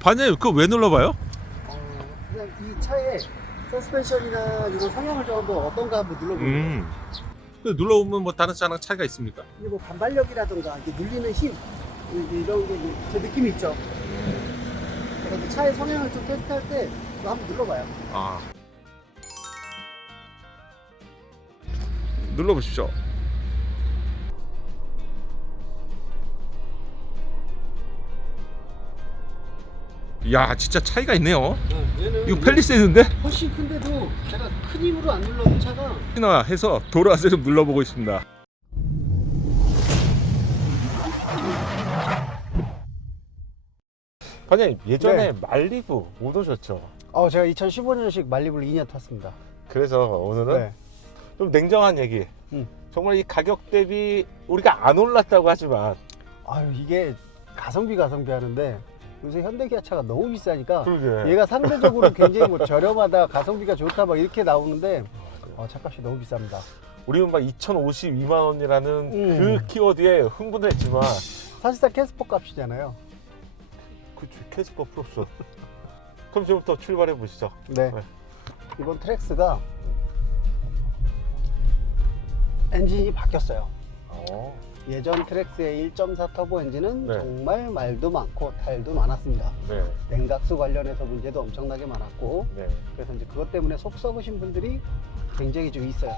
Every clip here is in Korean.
반장님 그거 왜 눌러봐요? 그냥 이 차에 서스펜션이나 이런 성향을 좀 한번 어떤가 한번 눌러보세요. 그 눌러보면 뭐 다른 차랑 차이가 있습니까? 이게 뭐 반발력이라든가 이게 눌리는 힘 이런 게 제 느낌이 있죠. 그래서 차의 성향을 좀 테스트할 때 이거 한번 눌러봐요. 아. 눌러보십시오. 야, 진짜 차이가 있네요. 얘는 이거 펠리세이드인데? 훨씬 큰데도 제가 큰 힘으로 안 눌러도 차가 혹시나 해서 돌아와서 좀 눌러보고 있습니다. 반장님 예전에 말리부 못 오셨죠? 제가 2015년식 말리부를 2년 탔습니다. 그래서 오늘은 좀 냉정한 얘기. 정말 이 가격 대비 우리가 안 올랐다고 하지만 이게 가성비 하는데 요새 현대기아차가 너무 비싸니까 그러게. 얘가 상대적으로 굉장히 뭐 저렴하다, 가성비가 좋다 막 이렇게 나오는데 차값이 너무 비쌉니다. 우리는 막 2,052만 원이라는 그 키워드에 흥분했지만 사실상 캐스퍼 값이잖아요. 그치, 캐스퍼 프로스. 그럼 지금부터 출발해 보시죠. 네. 이번 트랙스가 엔진이 바뀌었어요. 예전 트랙스의 1.4 터보 엔진은 정말 말도 많고 탈도 많았습니다. 냉각수 관련해서 문제도 엄청나게 많았고 그래서 이제 그것 때문에 속 썩으신 분들이 굉장히 좀 있어요.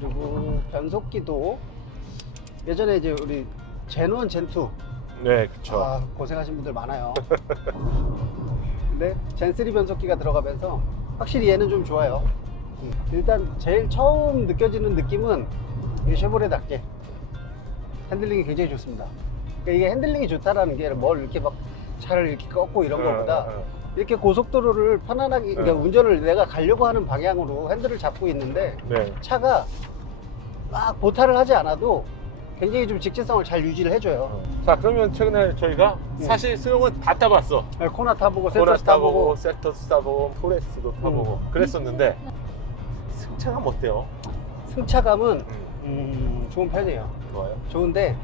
그리고 변속기도 예전에 이제 우리 젠1, 젠2 그쵸. 고생하신 분들 많아요. 근데 젠3 변속기가 들어가면서 확실히 얘는 좀 좋아요. 일단 제일 처음 느껴지는 느낌은 이 쉐보레답게 핸들링이 굉장히 좋습니다. 그러니까 이게 핸들링이 좋다라는 게 뭘 이렇게 막 차를 이렇게 꺾고 이런 것보다 이렇게 고속도로를 편안하게 그러니까 운전을 내가 가려고 하는 방향으로 핸들을 잡고 있는데 차가 막 보타를 하지 않아도 굉장히 좀 직진성을 잘 유지를 해줘요. 자, 그러면 최근에 저희가 사실 수영은 다 타봤어. 코나 타보고 코나 셀토스 타보고 셀토스 타보고 포레스도 타보고 그랬었는데 승차감 어때요? 승차감은 좋은 편이에요. 좋아요. 좋은데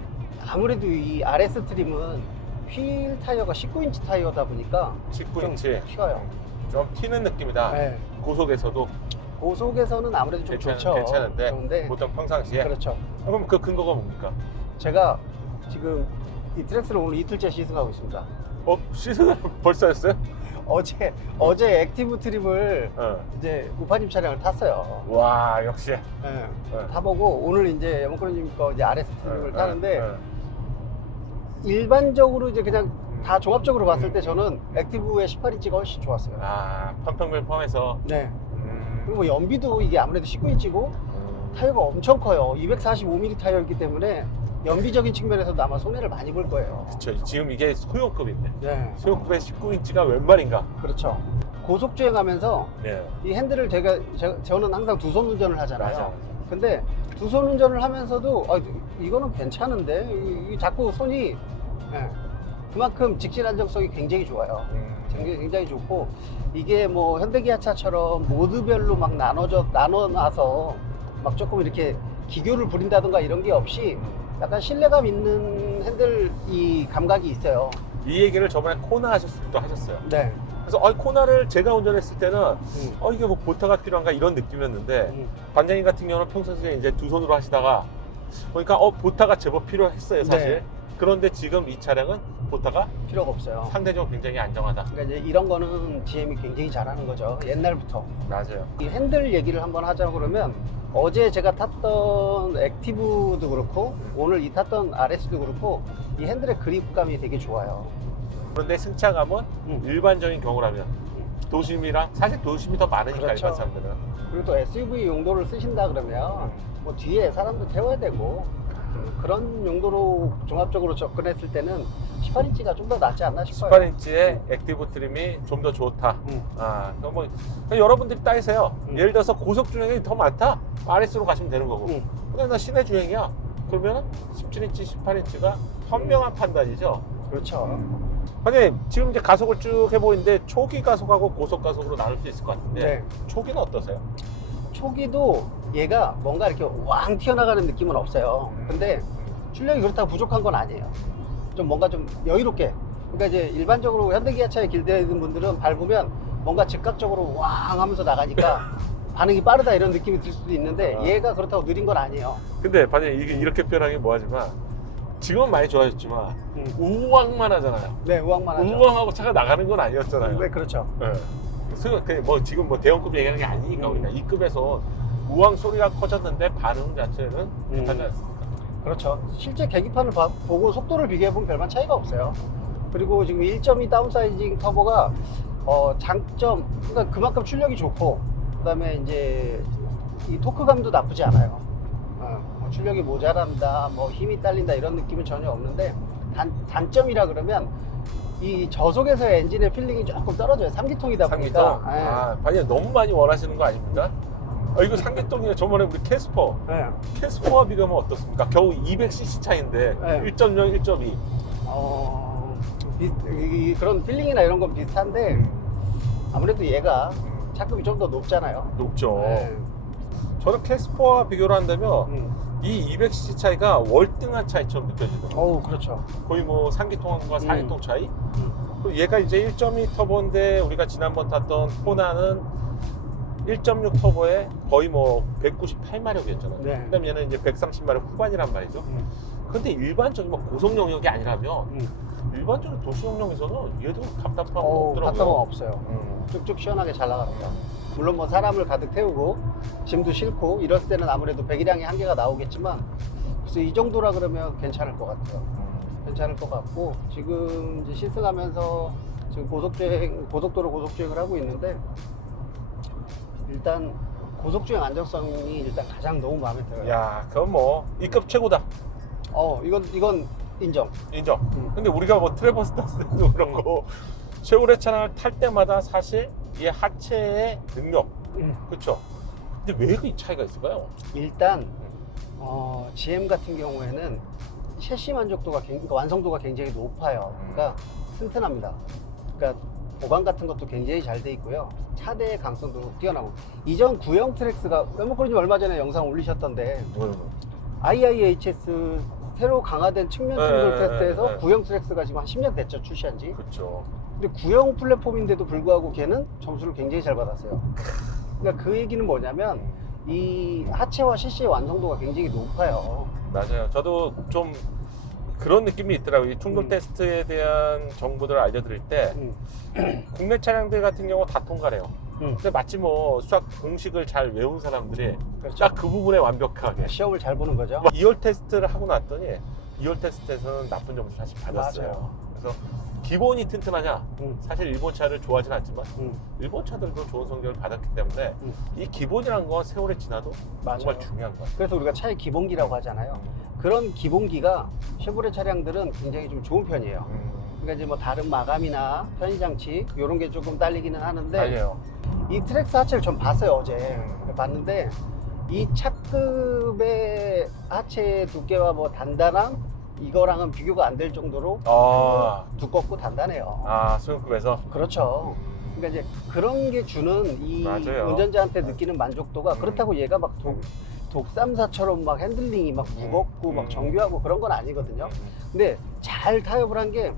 아무래도 이 RS 트림은 휠 타이어가 19인치 타이어다 보니까 19인치 좀 튀어요. 좀 튀는 느낌이다. 고속에서도 고속에서는 아무래도 좀 좋죠. 괜찮은데 좋은데 보통 평상시에. 그렇죠. 그럼 그 근거가 뭡니까? 제가 지금 이 트랙스를 오늘 이틀째 시승하고 있습니다. 시승을 벌써 했어요? 어제 액티브 트림을 이제 우파님 차량을 탔어요. 와, 역시. 타보고 오늘 이제 영문코님 거 이제 RS 트림을 타는데 일반적으로 이제 그냥 다 종합적으로 봤을 때 저는 액티브의 18인치가 훨씬 좋았어요. 편평별 포함해서. 그리고 뭐 연비도 이게 아무래도 19인치고 타이어가 엄청 커요. 245mm 타이어이기 때문에 연비적인 측면에서도 아마 손해를 많이 볼 거예요. 그렇죠. 지금 이게 소형급인데. 소형급의 19인치가 웬 말인가? 그렇죠. 고속 주행하면서 이 핸들을 저는 항상 두 손 운전을 하잖아요. 맞아. 근데 두 손 운전을 하면서도 이거는 괜찮은데 이 자꾸 손이 그만큼 직진 안정성이 굉장히 좋아요. 굉장히 좋고 이게 뭐 현대기아차처럼 모드별로 막 나눠놔서 막 조금 이렇게 기교를 부린다든가 이런 게 없이 약간 신뢰감 있는 핸들 이 감각이 있어요. 이 얘기를 저번에 코나 하셨을 때도 하셨어요. 그래서 코나를 제가 운전했을 때는 이게 뭐 보타가 필요한가 이런 느낌이었는데 반장님 같은 경우는 평소에 이제 두 손으로 하시다가 보니까 보타가 제법 필요했어요, 사실. 그런데 지금 이 차량은 보타가 필요가 없어요. 상대적으로 굉장히 안정하다. 그러니까 이제 이런 거는 GM이 굉장히 잘하는 거죠. 옛날부터. 맞아요. 이 핸들 얘기를 한번 하자고 그러면 어제 제가 탔던 액티브도 그렇고 오늘 이 탔던 RS도 그렇고 이 핸들의 그립감이 되게 좋아요. 그런데 승차감은 일반적인 경우라면 도심이랑 사실 도심이 더 많으니까 그렇죠. 일반 사람들은. 그리고 또 SUV 용도를 쓰신다 그러면 뭐 뒤에 사람도 태워야 되고 그런 용도로 종합적으로 접근했을 때는 18인치가 좀 더 낫지 않나 싶어요. 18인치의 액티브 트림이 좀 더 좋다. 그럼 뭐 여러분들이 따지세요. 예를 들어서 고속 주행이 더 많다. RS로 가시면 되는 거고. 근데 나 시내 주행이야. 그러면 17인치, 18인치가 현명한 판단이죠. 그렇죠. 아니 지금 이제 가속을 쭉 해보는데 초기 가속하고 고속 가속으로 나눌 수 있을 것 같은데 초기는 어떠세요? 초기도 얘가 뭔가 이렇게 왕 튀어나가는 느낌은 없어요. 근데 출력이 그렇다고 부족한 건 아니에요. 좀 뭔가 좀 여유롭게 그러니까 이제 일반적으로 현대기아차에 길들여 있는 분들은 밟으면 뭔가 즉각적으로 왕 하면서 나가니까 반응이 빠르다 이런 느낌이 들 수도 있는데 얘가 그렇다고 느린 건 아니에요. 근데 반장님 이게 이렇게 표현하기 뭐하지만 지금은 많이 좋아졌지만 우왕만 하잖아요. 네, 우왕만 하죠. 우왕하고 차가 나가는 건 아니었잖아요. 네, 그렇죠. 네. 그냥 뭐 지금 뭐 대형급 얘기하는 게 아니니까 우리가 이 급에서 우왕 소리가 커졌는데 반응 자체는 괜찮지 않습니까? 그렇죠. 실제 계기판을 보고 속도를 비교해보면 별반 차이가 없어요. 그리고 지금 1.2 다운사이징 터보가 장점, 그러니까 그만큼 출력이 좋고, 그 다음에 이제 이 토크감도 나쁘지 않아요. 뭐 출력이 모자란다, 뭐 힘이 딸린다 이런 느낌은 전혀 없는데, 단점이라 그러면 이 저속에서의 엔진의 필링이 조금 떨어져요. 3기통이다 보니까. 3기통? 아, 반장님 너무 많이 원하시는 거 아닙니까? 이거 3기통이에요. 저번에 우리 캐스퍼. 네. 캐스퍼와 비교하면 어떻습니까? 겨우 200cc 차인데 네. 1.0, 1.2. 그런 필링이나 이런 건 비슷한데 아무래도 얘가 차급이 좀 더 높잖아요. 높죠. 네. 저는 캐스퍼와 비교를 한다면 이 200cc 차이가 월등한 차이처럼 느껴지더라고요. 그렇죠. 거의 뭐 3기통과 4기통 차이? 그리고 얘가 이제 1.2 터보인데 우리가 지난번 탔던 코나는 1.6 터보에 거의 뭐 198마력이었잖아요. 네. 그다음에 얘는 이제 130마력 후반이란 말이죠. 근데 일반적인 뭐 고속 영역이 아니라면 일반적인 도시 영역에서는 얘도 답답함 없더라고요. 답답함 없어요. 쭉쭉 시원하게 잘 나갑니다. 물론 뭐 사람을 가득 태우고 짐도 싣고 이럴 때는 아무래도 배기량의 한계가 나오겠지만 그래서 이 정도라 그러면 괜찮을 것 같아요. 괜찮을 것 같고 지금 이제 시승하면서 지금 고속도로 고속주행을 하고 있는데 일단 고속주행 안정성이 일단 가장 너무 마음에 들어요. 야, 그건 뭐 이급 최고다. 이건 인정. 인정. 근데 우리가 뭐 트래버스 탔을 때도 그런 거 쉐보레 차량을 탈 때마다 사실 이 하체의 능력, 그렇죠. 근데 왜 그 차이가 있을까요? 일단 GM 같은 경우에는 셰시 만족도가 그러니까 완성도가 굉장히 높아요. 그러니까 튼튼합니다. 그러니까 보강 같은 것도 굉장히 잘 돼 있고요. 차대의 강성도 뛰어나고 이전 구형 트랙스가 레모코리님 얼마 전에 영상 올리셨던데 IIHS 새로 강화된 측면 충돌 테스트에서 구형 트랙스가 지금 한 10년 됐죠, 출시한 지. 그렇죠. 근데 구형 플랫폼인데도 불구하고 걔는 점수를 굉장히 잘 받았어요. 그러니까 그 얘기는 뭐냐면 이 하체와 CC의 완성도가 굉장히 높아요. 맞아요. 저도 좀 그런 느낌이 있더라고요. 이 충돌 테스트에 대한 정보들을 알려드릴 때 국내 차량들 같은 경우 다 통과래요. 근데 마치 뭐 수학 공식을 잘 외운 사람들이 그렇죠. 딱 그 부분에 완벽하게 시험을 잘 보는 거죠. 2열 테스트를 하고 났더니 2열 테스트에서는 나쁜 점수 사실 받았어요. 맞아요. 그래서 기본이 튼튼하냐? 사실 일본 차를 좋아하진 않지만 일본 차들도 좋은 성적을 받았기 때문에 이 기본이라는 건 세월이 지나도 맞아요. 정말 중요한 거예요. 그래서 우리가 차의 기본기라고 하잖아요. 그런 기본기가 쉐보레 차량들은 굉장히 좀 좋은 편이에요. 그러니까 이제 뭐 다른 마감이나 편의장치 이런 게 조금 딸리기는 하는데 아니에요. 이 트랙스 하체를 전 봤어요, 어제. 봤는데 이 차급의 하체 두께와 뭐 단단함 이거랑은 비교가 안 될 정도로 두껍고 단단해요. 수영급에서? 그렇죠. 그러니까 이제 그런 게 주는 이 맞아요. 운전자한테 느끼는 만족도가 그렇다고 얘가 막 독삼사처럼 막 핸들링이 막 무겁고 막 정교하고 그런 건 아니거든요. 근데 잘 타협을 한 게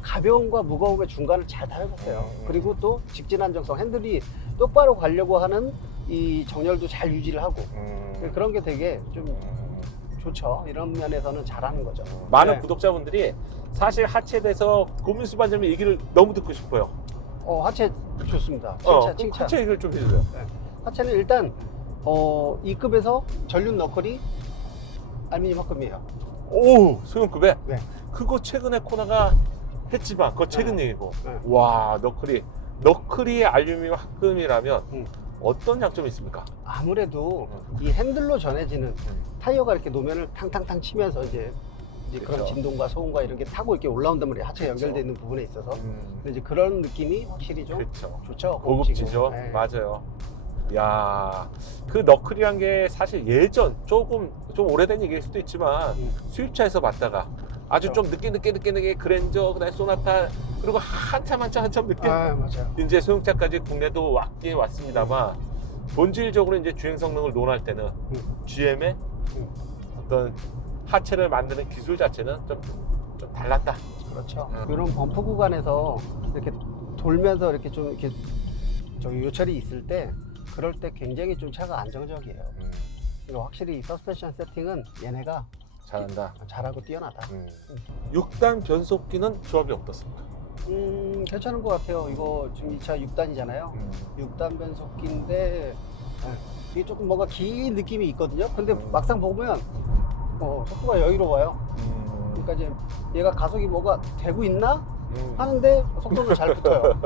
가벼움과 무거움의 중간을 잘 타협했어요. 그리고 또 직진 안정성, 핸들이 똑바로 가려고 하는 이 정렬도 잘 유지를 하고 그런 게 되게 좀 좋죠. 이런 면에서는 잘하는 거죠. 많은 구독자분들이 사실 하체에 대해서 고민수 반장님 얘기를 너무 듣고 싶어요. 하체 좋습니다. 칭찬. 하체 얘기를 좀 해주세요. 하체는 일단 이 급에서 전륜 너클이 알루미늄 합금이에요. 오, 소형급에? 네. 그거 최근에 코나가 했지만 그거 최근 얘기고. 네. 와, 너클이 알루미늄 합금이라면 어떤 장점이 있습니까? 아무래도 이 핸들로 전해지는 타이어가 이렇게 노면을 탕탕탕 치면서 이제 그런 진동과 소음과 이런 게 타고 이렇게 올라온단 말이에요. 하체가 연결되어 있는 부분에 있어서. 근데 이제 그런 느낌이 확실히 좀 좋죠. 고급지죠. 네. 맞아요. 야, 그 너클이란 게 사실 예전 좀 오래된 얘기일 수도 있지만 수입차에서 봤다가 아주 좀 늦게 그랜저, 그다음에 소나타, 그리고 한참 늦게 맞아요. 이제 소형차까지 국내도 왔긴 왔습니다만 본질적으로 이제 주행 성능을 논할 때는 GM의 어떤 하체를 만드는 기술 자체는 좀 달랐다. 그렇죠. 이런 범프 구간에서 이렇게 돌면서 이렇게 좀 이렇게 저기 요철이 있을 때 그럴 때 굉장히 좀 차가 안정적이에요. 그리고 확실히 이 서스펜션 세팅은 얘네가 잘한다. 잘하고 뛰어나다. 6단 변속기는 조합이 어떻습니까? 괜찮은 것 같아요. 이거 지금 이 차 6단이잖아요. 6단 변속기인데 이게 조금 뭔가 긴 느낌이 있거든요. 근데 막상 보면 속도가 여유로워요. 그러니까 이제 얘가 가속이 뭐가 되고 있나 하는데 속도도 잘 붙어요.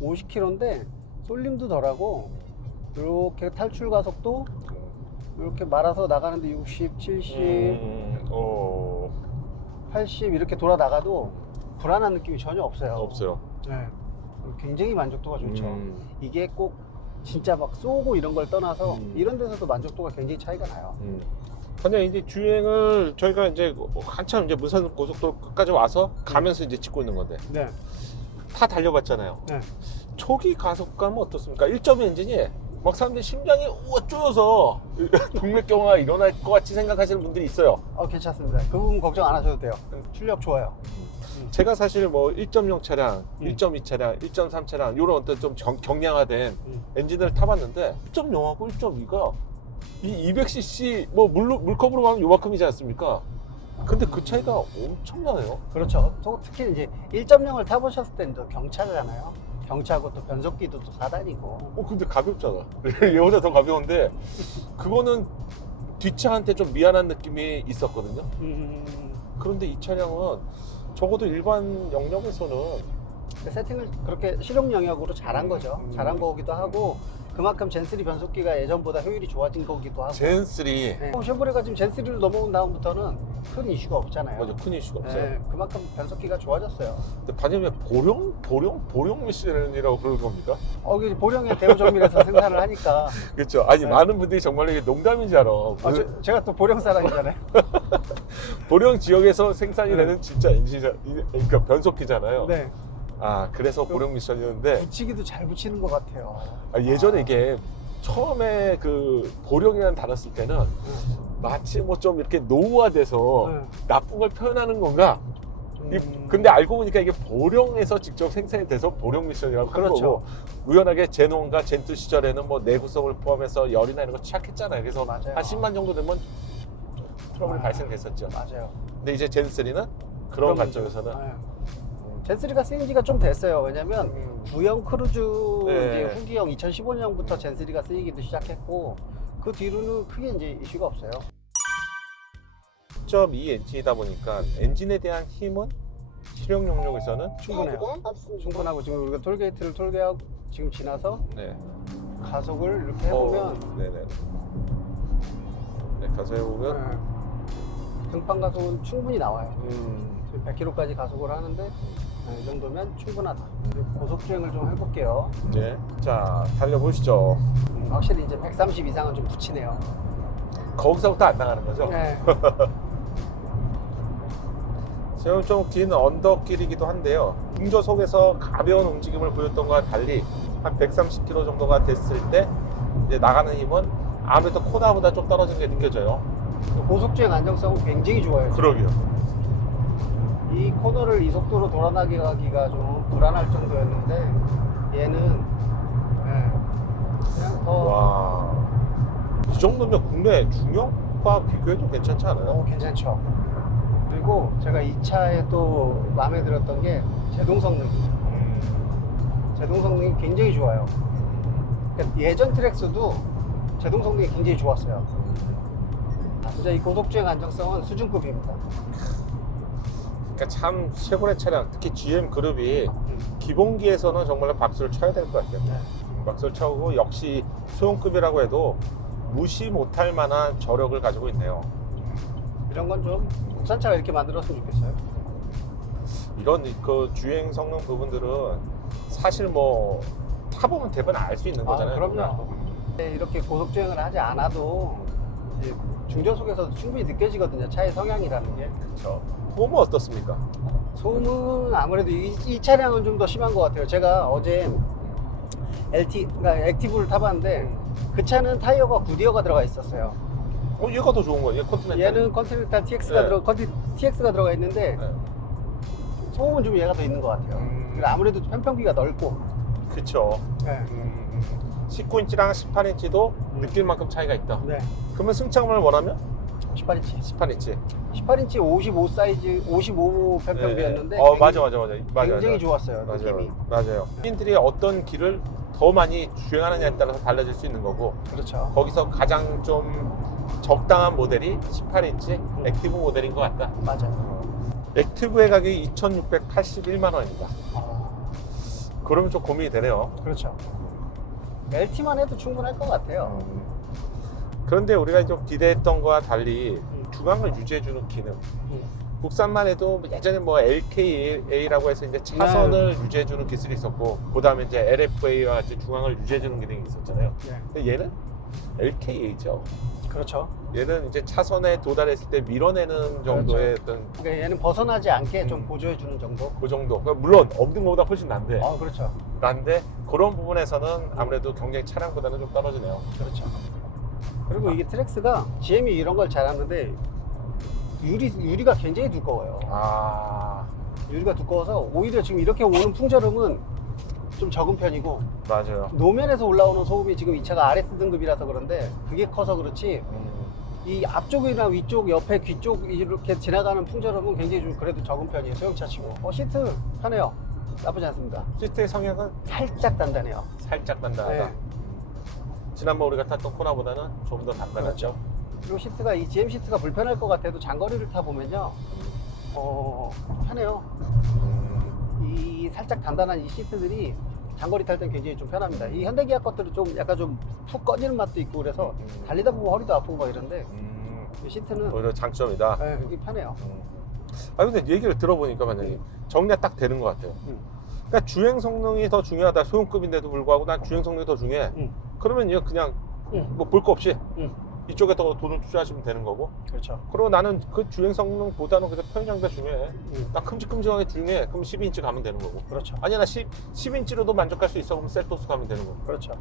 50km인데 쏠림도 덜하고 이렇게 탈출 가속도 이렇게 말아서 나가는데 60, 70, 80 이렇게 돌아 나가도 불안한 느낌이 전혀 없어요. 없어요. 네. 굉장히 만족도가 좋죠. 이게 꼭 진짜 막 쏘고 이런 걸 떠나서 이런 데서도 만족도가 굉장히 차이가 나요. 그냥 이제 주행을 저희가 이제 한참 이제 문산 고속도로 끝까지 와서 가면서 이제 찍고 있는 건데 네. 다 달려봤잖아요. 네. 초기 가속감은 어떻습니까? 1.2 엔진이 막 사람들이 심장이 우와 쪼여서 동맥경화가 일어날 것 같이 생각하시는 분들이 있어요. 괜찮습니다. 그 부분 걱정 안 하셔도 돼요. 출력 좋아요. 제가 사실 뭐 1.0 차량, 1.2 차량, 1.3 차량 이런 어떤 좀 경량화된 엔진을 타봤는데 1.0하고 1.2가 이 200cc 뭐 물컵으로 가면 요만큼이지 않습니까? 근데 그 차이가 엄청나네요. 그렇죠. 특히 이제 1.0을 타보셨을 때는 또 경차잖아요. 경차고 또 변속기도 또 4단이고. 근데 가볍잖아. 얘보다 더 가벼운데 그거는 뒷차한테 좀 미안한 느낌이 있었거든요. 그런데 이 차량은 적어도 일반 영역에서는 세팅을 그렇게 실용 영역으로 잘한 거죠. 잘한 거기도 하고 그만큼 젠3 변속기가 예전보다 효율이 좋아진 거기도 하고. 젠3. 네. 쉐보레가 지금 젠3를 넘어온 다음부터는 큰 이슈가 없잖아요. 맞아, 큰 이슈가 없어요. 네, 그만큼 변속기가 좋아졌어요. 근데 반면에 보령 미션이라고 부르는 겁니까? 이게 보령에 대우정밀에서 생산을 하니까. 그렇죠. 아니 네. 많은 분들이 정말 이게 농담인 줄 알아. 제가 또 보령 사람이잖아요. 보령 지역에서 생산이 되는 진짜 그러니까 변속기잖아요. 네. 그래서 보령 미션이었는데 붙이기도 잘 붙이는 것 같아요. 예전에 이게 처음에 그 보령이라는 단어 쓸 때는 마치 뭐 좀 이렇게 노후화돼서 나쁜 걸 표현하는 건가? 근데 알고 보니까 이게 보령에서 직접 생산이 돼서 보령 미션이라고 하는 그렇죠. 거고 우연하게 젠1과 젠2 시절에는 뭐 내구성을 포함해서 열이나 이런 거 취약했잖아요. 그래서 맞아요. 한 10만 정도 되면 트러블이 발생됐었죠. 맞아요. 근데 이제 젠3는 그런 관점에서는 젠3가 쓰인 지가 좀 됐어요. 왜냐면 구형 크루즈 네. 이제 후기형 2015년부터 젠3가 쓰이기도 시작했고 그 뒤로는 크게 이제 이슈가 없어요. 1.2 엔진이다 보니까 엔진에 대한 힘은 실용 용역에서는 충분해요. 충분하고 지금 우리가 톨게이트를 톨게하고 지금 지나서 네. 가속을 이렇게 해보면 네네. 네, 가서 해보면 등판 가속은 충분히 나와요. 지금 100km까지 가속을 하는데 이 정도면 충분하다. 고속주행을 좀 해볼게요. 네. 자, 달려보시죠. 확실히 이제 130 이상은 좀 붙이네요. 거기서부터 안 나가는 거죠? 네. 지금 좀 긴 언덕길이기도 한데요. 중저속에서 가벼운 움직임을 보였던 것과 달리 한 130km 정도가 됐을 때 이제 나가는 힘은 아무래도 코나보다 좀 떨어진 게 느껴져요. 고속주행 안정성은 굉장히 좋아요. 그러게요. 이 코너를 이 속도로 돌아나가기가 좀 불안할 정도였는데 얘는 그냥 더 와, 이 정도면 국내 중형과 비교해도 괜찮지 않아요? 괜찮죠. 그리고 제가 이 차에 또 마음에 들었던 게 제동 성능이죠. 제동 성능이 굉장히 좋아요. 그러니까 예전 트랙스도 제동 성능이 굉장히 좋았어요. 진짜 이 고속주행 안정성은 수준급입니다. 그러니까 참 쉐보레 차량, 특히 GM 그룹이 기본기에서는 정말 박수를 쳐야 될 것 같아요. 박수를 쳐고 역시 소형급이라고 해도 무시 못할 만한 저력을 가지고 있네요. 이런 건 좀 국산차가 이렇게 만들었으면 좋겠어요. 이런 그 주행 성능 부분들은 사실 뭐 타보면 대부분 알 수 있는 거잖아요. 그럼요. 이렇게 고속주행을 하지 않아도 이제 중저속에서도 충분히 느껴지거든요. 차의 성향이라는 게. 그렇죠. 소음은 어떻습니까? 소음은 아무래도 이 차량은 좀 더 심한 것 같아요. 제가 어제 그러니까 액티브를 타봤는데 그 차는 타이어가 구디어가 들어가 있었어요. 얘가 더 좋은 거예요. 컨티넨탈. 얘는 컨티넨탈 TX가 TX가 들어가 있는데 소음은 좀 얘가 더 있는 것 같아요. 그리고 아무래도 편평비가 넓고. 그쵸. 네. 19인치랑 18인치도 느낄 만큼 차이가 있다. 네. 그러면 승차감을 원하면 18인치. 18인치. 18인치 55 사이즈, 55 편평비였는데. 네. 맞아. 굉장히 좋았어요. 느낌이. 맞아요. 인들이 어떤 길을 더 많이 주행하느냐에 따라서 달라질 수 있는 거고, 그렇죠. 거기서 가장 좀 적당한 모델이 18인치 액티브 모델인 것 같다. 맞아요. 액티브의 가격이 2,681만 원입니다. 그러면 좀 고민이 되네요. 그렇죠. LT만 해도 충분할 것 같아요. 그런데 우리가 좀 기대했던 거와 달리 중앙을 유지해주는 기능. 국산만 해도 예전에 뭐 LKA라고 해서 이제 차선을 유지해주는 기술이 있었고, 그 다음에 이제 LFA와 같이 중앙을 유지해주는 기능이 있었잖아요. 네. 근데 얘는 LKA죠. 그렇죠. 얘는 이제 차선에 도달했을 때 밀어내는 정도의 어떤 그러니까 얘는 벗어나지 않게 좀 보조해주는 정도. 그 정도. 그러니까 물론 없는 것보다 훨씬 난데. 그렇죠. 난데 그런 부분에서는 아무래도 경쟁 차량보다는 좀 떨어지네요. 그렇죠. 그리고 이게 트랙스가 GM이 이런 걸 잘하는데 유리가 굉장히 두꺼워요. 유리가 두꺼워서 오히려 지금 이렇게 오는 풍절음은 좀 적은 편이고, 맞아요. 노면에서 올라오는 소음이 지금 이 차가 RS 등급이라서 그런데 그게 커서 그렇지 이 앞쪽이나 위쪽, 옆에 귀 쪽 이렇게 지나가는 풍절음은 굉장히 좀 그래도 적은 편이에요. 소형차 치고. 시트 편해요. 나쁘지 않습니다. 시트의 성향은 살짝 단단해요. 살짝 단단하다. 네. 지난번 우리가 탔던 코나보다는 좀 더 단단하죠. 그리고 시트가 이 GM 시트가 불편할 것 같아도 장거리를 타 보면요, 편해요. 이 살짝 단단한 이 시트들이 장거리 탈 땐 굉장히 좀 편합니다. 이 현대기아 것들은 좀 약간 좀 푹 꺼지는 맛도 있고 그래서 달리다 보면 허리도 아프고 막 이런데 이 시트는 오히려 장점이다. 네, 이게 편해요. 근데 얘기를 들어보니까 만약에 정리가 딱 되는 것 같아요. 그러니까 주행 성능이 더 중요하다. 소형급인데도 불구하고 난 주행 성능이 더 중요해. 그러면 이거 그냥 뭐 볼 거 없이 이쪽에 더 돈을 투자하시면 되는 거고. 그렇죠. 그리고 나는 그 주행 성능보다는 그냥 편의장이 더 중요해. 나 큼직큼직하게 중요해. 그럼 12인치 가면 되는 거고. 그렇죠. 아니야, 나 10인치로도 만족할 수 있어. 그럼 셀토스 가면 되는 거고. 그렇죠.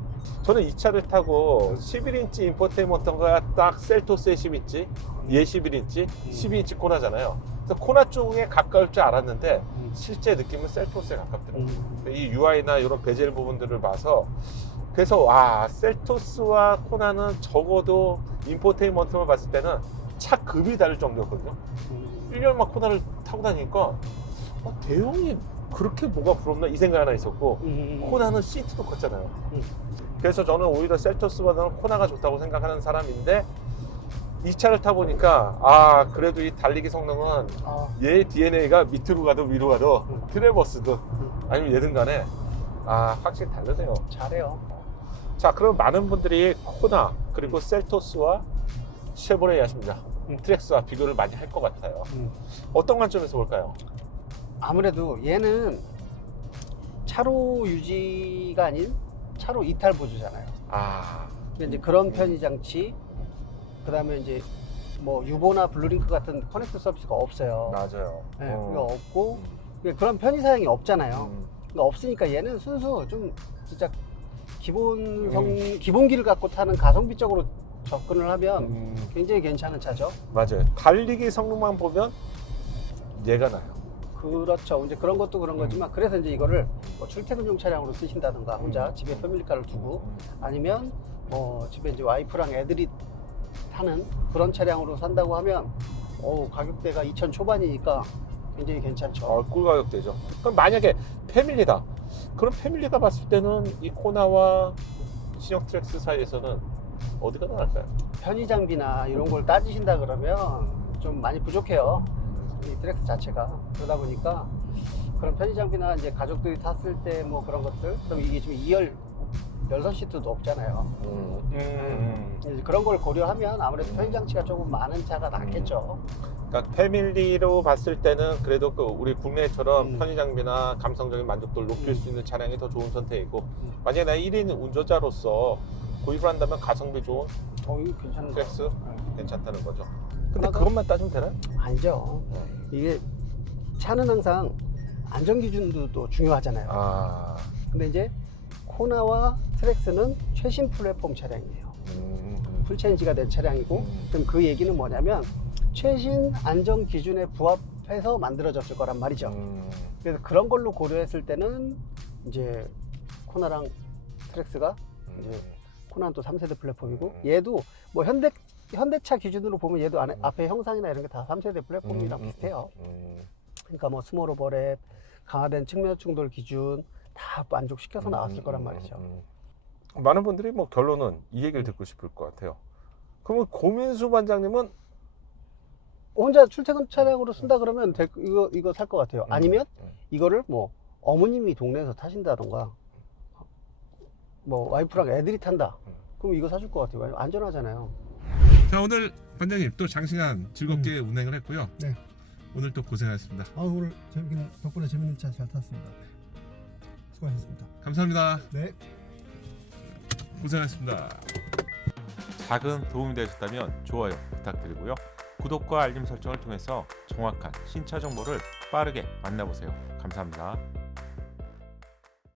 저는 이 차를 타고 11인치 인포테인먼트가 딱 셀토스의 10인치, 얘 11인치, 12인치 코나잖아요. 그래서 코나 쪽에 가까울 줄 알았는데 실제 느낌은 셀토스에 가깝더라고요. 이 UI나 이런 베젤 부분들을 봐서 그래서 셀토스와 코나는 적어도 인포테인먼트만 봤을 때는 차 급이 다를 정도였거든요. 1년만 코나를 타고 다니니까 대형이 그렇게 뭐가 부럽나 이 생각 하나 있었고, 코나는 시트도 컸잖아요. 그래서 저는 오히려 셀토스보다는 코나가 좋다고 생각하는 사람인데, 이 차를 타보니까 그래도 이 달리기 성능은 얘 DNA가 밑으로 가도 위로 가도 트레버스든 아니면 얘든 간에 확실히 다르네요. 잘해요. 자, 그럼 많은 분들이 코나 그리고 셀토스와 쉐보레 야심자 트랙스와 비교를 많이 할 것 같아요. 어떤 관점에서 볼까요? 아무래도 얘는 차로 유지가 아닌 차로 이탈 보조잖아요. 근데 이제 그런 편의 장치, 그 다음에 이제 뭐 유보나 블루링크 같은 커넥트 서비스가 없어요. 맞아요. 네, 그게 없고 그런 편의 사양이 없잖아요. 그러니까 없으니까 얘는 순수 좀 진짜 기본기를 갖고 타는 가성비적으로 접근을 하면 굉장히 괜찮은 차죠. 맞아요. 달리기 성능만 보면 얘가 나요. 그렇죠. 이제 그런 것도 그런 거지만 그래서 이제 이거를 뭐 출퇴근용 차량으로 쓰신다든가 혼자 집에 패밀리카를 두고 아니면 뭐 집에 이제 와이프랑 애들이 타는 그런 차량으로 산다고 하면 가격대가 2천 초반이니까 굉장히 괜찮죠. 꿀 가격대죠. 그럼 만약에 패밀리다. 그럼 패밀리가 봤을 때는 이 코나와 신형 트랙스 사이에서는 어디가 더 나을까요? 편의 장비나 이런 걸 따지신다 그러면 좀 많이 부족해요. 이 트랙스 자체가. 그러다 보니까 그런 편의 장비나 이제 가족들이 탔을 때 뭐 그런 것들, 그럼 이게 지금 2열 열선 시트도 없잖아요. 이제 그런 걸 고려하면 아무래도 편의 장치가 조금 많은 차가 낫겠죠. 그러니까 패밀리로 봤을 때는 그래도 우리 국내처럼 편의 장비나 감성적인 만족도를 높일 수 있는 차량이 더 좋은 선택이고, 만약에 나 1인 운전자로서 구입을 한다면 가성비 좋은 이거 괜찮은 트랙스 괜찮다는 거죠. 근데 그것만 따지면 되나요? 아니죠. 이게 차는 항상 안전 기준도 또 중요하잖아요. 근데 이제 코나와 트랙스는 최신 플랫폼 차량이에요. 풀체인지가 된 차량이고, 그럼 그 얘기는 뭐냐면 최신 안전 기준에 해서 만들어졌을 거란 말이죠. 그래서 그런 걸로 고려했을 때는 이제 코나랑 트랙스가 이제 코나는 또 3세대 플랫폼이고 얘도 뭐 현대차 기준으로 보면 얘도 앞에 형상이나 이런 게 다 3세대 플랫폼이랑 비슷해요. 그러니까 뭐 스몰 오버랩, 강화된 측면 충돌 기준 다 만족시켜서 나왔을 거란 말이죠. 많은 분들이 뭐 결론은 이 얘기를 듣고 싶을 것 같아요. 그러면 고민수 반장님은 혼자 출퇴근 차량으로 쓴다 그러면 이거 살 것 같아요. 아니면 이거를 뭐 어머님이 동네에서 타신다던가 뭐 와이프랑 애들이 탄다. 그럼 이거 사줄 것 같아요. 왜냐면 안전하잖아요. 자, 오늘 반장님 또 장시간 즐겁게 운행을 했고요. 네. 오늘 또 고생하셨습니다. 오늘 덕분에 재밌는 차 잘 탔습니다. 수고하셨습니다. 감사합니다. 네. 고생하셨습니다. 작은 도움이 되셨다면 좋아요 부탁드리고요. 구독과 알림 설정을 통해서 정확한 신차 정보를 빠르게 만나보세요. 감사합니다.